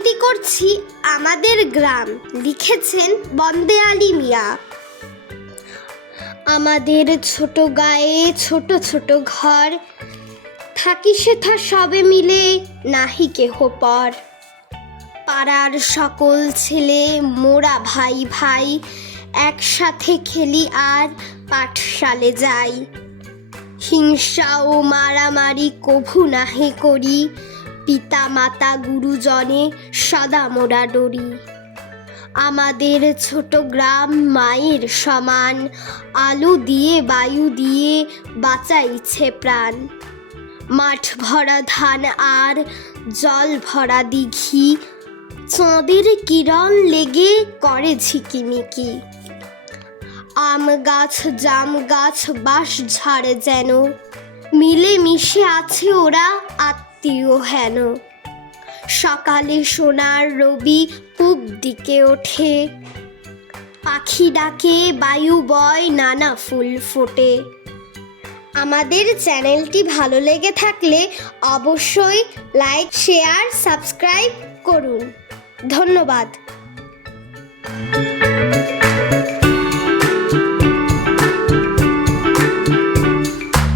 আবৃত্তি করছি আমাদের গ্রাম, লিখেছেন বন্দে আলী মিয়া। আমাদের ছোট গায়ে ছোট ছোট ঘর, থাকি সেথা সবে মিলে নাহি কেহ পর। পাড়ার সকল ছেলে, মোরা ভাই ভাই, একসাথে খেলি আর পাঠশালে যাই। হিংসা ও মারামারি কভু নাহে করি পিতা মাতা গুরুজনে সদা মোরা ডরি। আমাদের ছোট গ্রাম মায়ের সমান, আলো দিয়ে, বায়ু দিয়ে বাঁচাইছে প্রাণ। মাঠ ভরা ধান আর জল ভরা দিঘি, চাঁদের কিরণ লেগে করে ঝিকিমিকি। আম গাছ, জাম গাছ, বাঁশ ঝাড়ে যেন মিলে মিশে আছে ওরা আত্মীয় হেন। সকালে সোনার রবি পূব দিকে ওঠে। পাখি ডাকে, বায়ু বয়, নানা ফুল ফোটে। আমাদের চ্যানেলটি ভালো লেগে থাকলে অবশ্যই লাইক, শেয়ার, সাবস্ক্রাইব করুন। ধন্যবাদ।